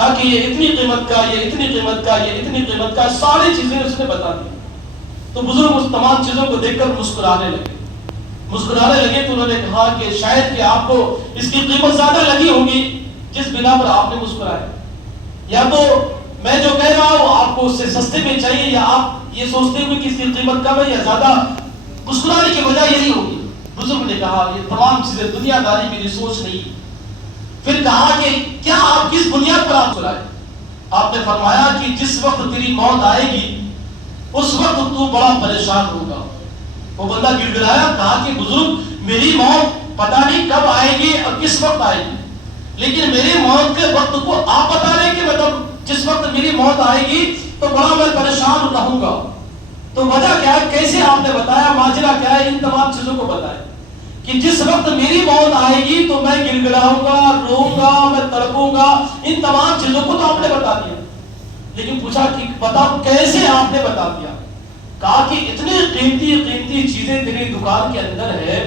کہا کہ یہ اتنی قیمت کا، یہ اتنی قیمت کا، یہ اتنی قیمت کا، ساری چیزیں اس نے بتا دی۔ تو بزرگ اس تمام چیزوں کو دیکھ کر مسکرانے لگے۔ مسکرانے لگے تو انہوں نے کہا کہ شاید کہ آپ کو اس کی قیمت زیادہ لگی ہوگی جس بنا پر آپ نے مسکرایا، یا تو میں جو کہہ رہا ہوں آپ کو اس سے سستے میں چاہیے، یا آپ یہ سوچتے ہوئے کہ اس کی قیمت کم ہے یا زیادہ، مسکرانے کی وجہ یہی ہوگی۔ بزرگ نے کہا یہ تمام چیزیں دنیا داری میری سوچ نہیں۔ پھر کہا کہ کیا آپ کس بنیاد پر آپ مسکرائے؟ آپ نے فرمایا کہ جس وقت تیری موت آئے گی اس وقت تو بڑا پریشان ہوگا۔ وہ بندہ گڑ گڑایا، کہا کہ بزرگ میری موت پتہ نہیں کب آئے گی اور کس وقت آئے گی، لیکن میری موت کے وقت کو آپ بتا رہے کہ مطلب جس وقت میری موت آئے گی تو بڑا میں پریشان رہوں گا۔ تو وجہ کیا ہے، کیسے آپ نے بتایا، ماجرا کیا ہے، ان تمام چیزوں کو بتائیں کہ جس وقت میری موت آئے گی تو میں گڑ گڑاؤں گا، روؤں گا، میں تڑپوں گا۔ ان تمام چیزوں کو تو آپ نے بتا دیا، لیکن پوچھا کہ بتاؤ کیسے آپ نے بتا دیا؟ کہا کہ اتنی قیمتی قیمتی چیزیں تیری دکان کے اندر ہے،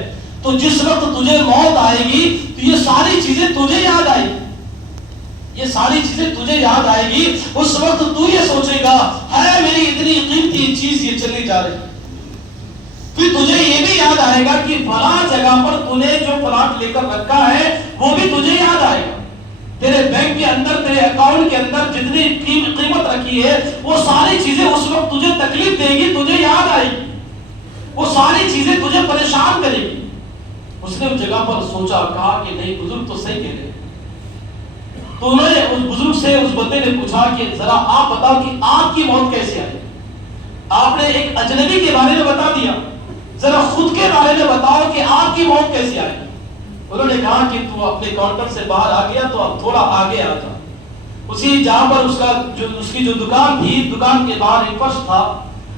تو جس وقت تجھے موت آئے گی تو یہ ساری چیزیں تجھے یاد آئے گی، یہ ساری چیزیں تجھے یاد آئے گی۔ اس وقت تو یہ سوچے گا ہے میری اتنی قیمتی چیز یہ چلی جا رہی۔ پھر تجھے یہ بھی یاد آئے گا کہ فلاں جگہ پر تو نے جو پلاٹ لے کر رکھا ہے وہ بھی تجھے یاد آئے گا۔ تیرے بینک کے اندر، تیرے اکاؤنٹ کے اندر جتنی قیمت رکھی ہے وہ ساری چیزیں اس وقت تجھے تکلیف دے گی، تجھے یاد آئے گی، وہ ساری چیزیں تجھے پریشان کرے گی۔ اس نے اس جگہ پر سوچا، کہا کہ نہیں بزرگ تو صحیح کہہ رہے۔ تو انہوں نے اس بزرگ سے، اس بندے نے پوچھا کہ ذرا آپ بتاؤ کہ آپ کی موت کیسے آئی؟ آپ نے ایک اجنبی کے بارے میں بتا دیا، ذرا خود کے بارے میں بتاؤ کہ آپ کی موت کیسے آئی؟ انہوں نے کہا کہ تو اپنے کاؤنٹر سے باہر آ گیا تو اب تھوڑا آگے آ جا۔ اسی جہاں پر اس کی جو دکان تھی، دکان کے باہر ایک فرش تھا،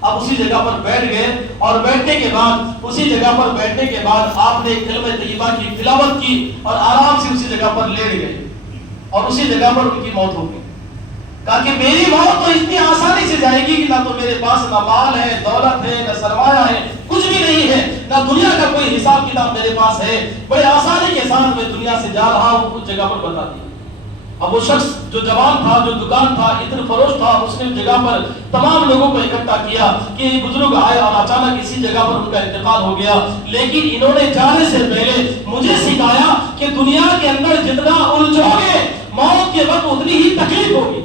اب اسی جگہ پر بیٹھ گئے، اور بیٹھنے کے بعد اسی جگہ پر بیٹھنے کے بعد آپ نے کلمہ طیبہ کی تلاوت کی اور آرام سے اسی جگہ پر لیٹ گئے، اور اسی جگہ پر ان کی موت ہو گئی۔ کہا کہ میری موت تو اتنی آسانی سے جائے گی کہ نہ تو میرے پاس نہ مال ہے، دولت ہے، نہ سرمایہ ہے، کچھ بھی نہیں ہے، نہ دنیا کا کوئی حساب کتاب میرے پاس ہے، بڑے آسانی کے ساتھ میں دنیا سے جا رہا ہوں، اس جگہ پر بتا دیا۔ اب وہ شخص جو جوان تھا، جو دکان تھا، عطر فروش تھا، اس نے اس جگہ پر تمام لوگوں کو اکٹھا کیا کہ بزرگ آئے اور اچانک اسی جگہ پر ان کا انتقال ہو گیا، لیکن انہوں نے جانے سے پہلے مجھے سکھایا کہ دنیا کے اندر جتنا الجھو گے موت کے وقت اتنی ہی تکلیف ہوگی،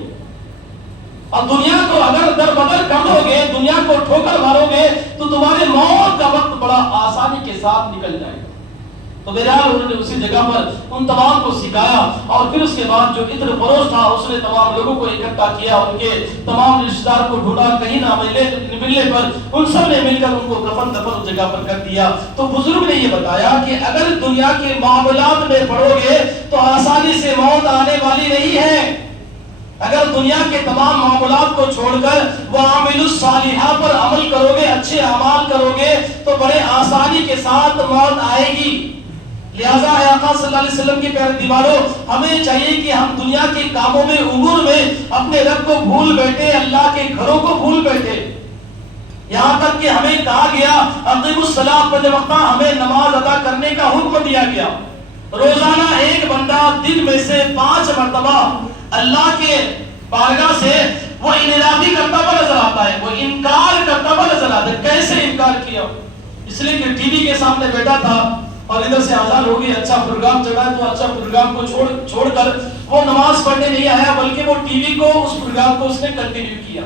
اور دنیا کو اگر در بدر کر دو گے، دنیا کو ٹھوکر مارو گے تو تمہارے موت کا وقت بڑا آسانی کے ساتھ نکل جائے گا۔ تو بہرحال انہوں نے اسی جگہ پر ان تمام کو سکھایا، اور پھر اس کے بعد جو عطر فروش تھا اس نے تمام لوگوں کو اکٹھا کیا، ان کے تمام رشتہ دار کو ڈھونڈا، کہیں نہ ملنے پر ان سب نے مل کر ان کو کفن دفن اس جگہ پر کر دیا۔ تو بزرگ نے یہ بتایا کہ اگر دنیا کے معاملات میں پڑو گے تو آسانی سے موت آنے والی نہیں ہے، اگر دنیا کے تمام معاملات کو چھوڑ کر وَعَمِلُوا الصَّالِحَاتِ پر عمل کرو گے، اچھے اعمال کرو گے تو بڑے آسانی کے ساتھ موت آئے گی۔ لہذا اے آقا صلی اللہ علیہ وسلم کی پیارے دیواروں، ہمیں چاہیے کہ ہم دنیا کے کاموں میں، امور میں اپنے رب کو بھول بیٹھے، اللہ کے گھروں کو بھول بیٹھے۔ یہاں تک کہ ہمیں کہا گیا اقیموا الصلاۃ، پنج وقتہ ہمیں نماز ادا کرنے کا حکم دیا گیا۔ روزانہ ایک بندہ دن میں سے 5 مرتبہ اللہ کے بارگاہ سے وہ انحرافی کرتا ہوا نظر آتا ہے، وہ انکار کرتا ہوا نظر آتا ہے۔ کیسے انکار کیا؟ اس لیے کہ ٹی وی کے سامنے بیٹھا تھا اور ادھر سے آزان ہو گئی، اچھا پروگرام چل رہا ہے، تو اچھا پروگرام کو چھوڑ کر وہ نماز پڑھنے نہیں آیا، بلکہ وہ ٹی وی کو، اس پروگرام کو اس نے کنٹینیو کیا۔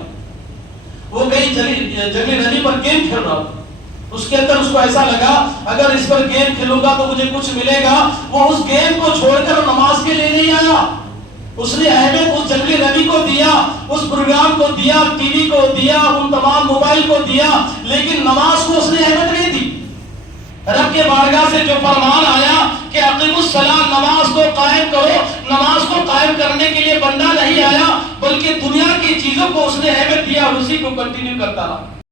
وہ کہیں جنگلی ندی پر گیم کھیل رہا تھا، اس کے اندر اس کو ایسا لگا اگر اس پر گیم کھیلوں گا تو مجھے کچھ ملے گا، وہ اس گیم کو چھوڑ کر نماز کے لیے نہیں آیا۔ اس نے اہمیت اس جنگلی نبی کو دیا، اس پروگرام کو دیا، ٹی وی کو دیا، ان تمام موبائل کو دیا، لیکن نماز کو اس نے اہمیت نہیں دی۔ رب کے بارگاہ سے جو فرمان آیا کہ اقیموا الصلاۃ، نماز کو قائم کرو، نماز کو قائم کرنے کے لیے بندہ نہیں آیا، بلکہ دنیا کی چیزوں کو اس نے اہمیت دیا اور اسی کو کنٹینیو کرتا رہا۔